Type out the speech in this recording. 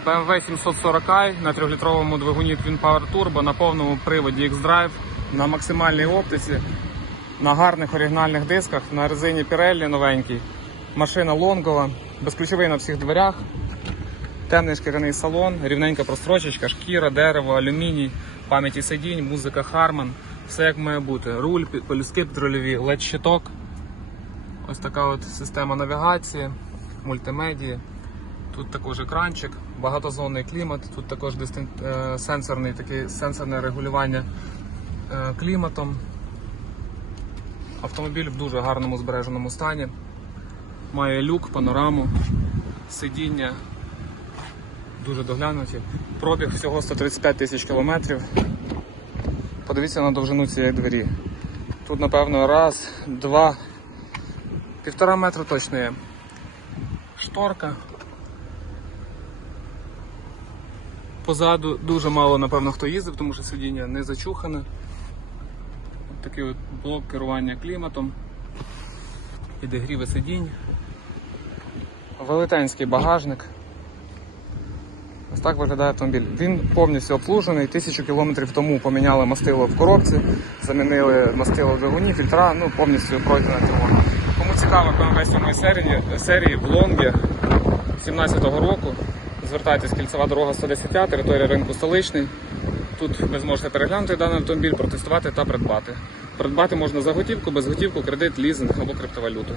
BMW 740i на 3-літровому двигуні Twin Power Turbo на повному приводі X-Drive на максимальній оптиці, на гарних оригінальних дисках, на резині Pirelli новенькій. Машина лонгова, безключовий на всіх дверях, темний шкіряний салон, рівненька прострочечка, шкіра, дерево, алюміній, пам'яті сидінь, музика Harman. Все як має бути. Руль, полюски підрульові, led щиток. Ось така от система навігації, мультимедії. Тут також екранчик, багатозонний клімат, тут також е, сенсорний, такий, сенсорне регулювання е, кліматом. Автомобіль в дуже гарному збереженому стані. Має люк, панораму, сидіння дуже доглянуті. Пробіг всього 135 тисяч кілометрів. Подивіться на довжину цієї двері. Тут, напевно, раз, два, півтора метра точно є. Шторка. Позаду дуже мало, напевно, хто їздив, тому що сидіння не зачухане. От такий от блок керування кліматом, підігріви сидінь, велетенський багажник. Ось так виглядає автомобіль. Він повністю обслужений. Тисячу кілометрів тому поміняли мастило в коробці, замінили мастило в двигуні, фільтра, ну повністю пройдена тема. Кому цікаво BMW 7 серії, серії в Лонгі 17-го року, звертайтесь кільцева дорога 110, територія ринку столичний. Тут ви зможете переглянути даний автомобіль, протестувати та придбати. Придбати можна за готівку, без готівку, кредит, лізинг або криптовалюту.